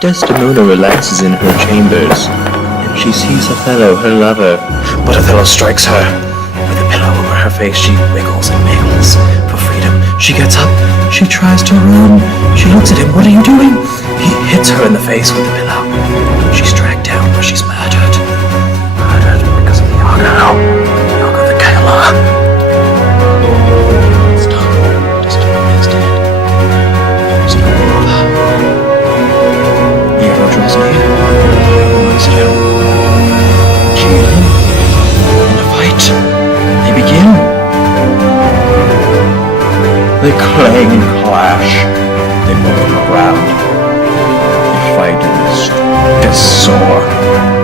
Desdemona relaxes in her chambers, and she sees Othello, her lover. But Othello strikes her. With a pillow over her face, she wiggles and wiggles for freedom. She gets up, she tries to run. She looks at him, what are you doing? He hits her in the face with the pillow. She's dragged down where she's murdered. Murdered because of Iago. Iago the killer. Stop. Desdemona is dead. There's no more of her. Iago draws near. Iago looks at him. Cheating. In a fight. They begin. They clang and clash. They fall on the ground. They fight and the struggle is sore.